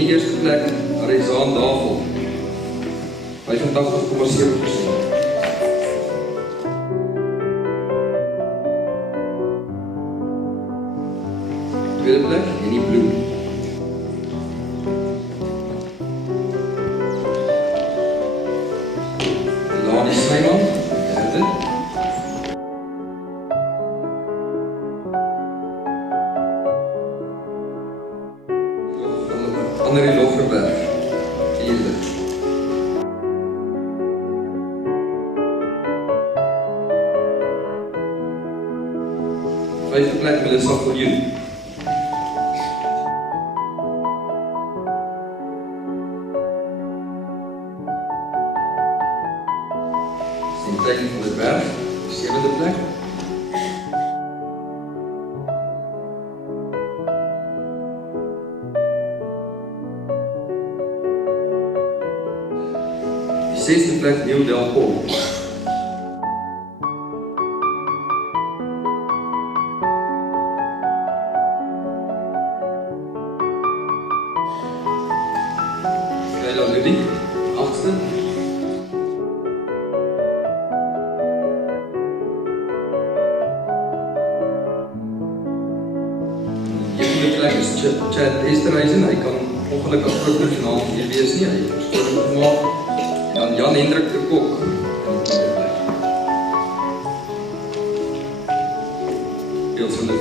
In die eerste plek, Arizaan Davel, 85,7%. Tweede plek, Henny Bloem. Lani Snyman, derde. Annelie Lofferberg, vierde. Vijfde plek, Melissa Viljoen. Stijn van den Berg, zevende plek. De zesde plek, Nieuw Delpol. Kayla Ludwig, achtste. De plek is Chad Esterhuizen, hy kan ongelukkig ook professionaal hier wees nie, hy het verskoring gemaak. En dan Jan Hendrik de Kok in die plek. Beeld van dit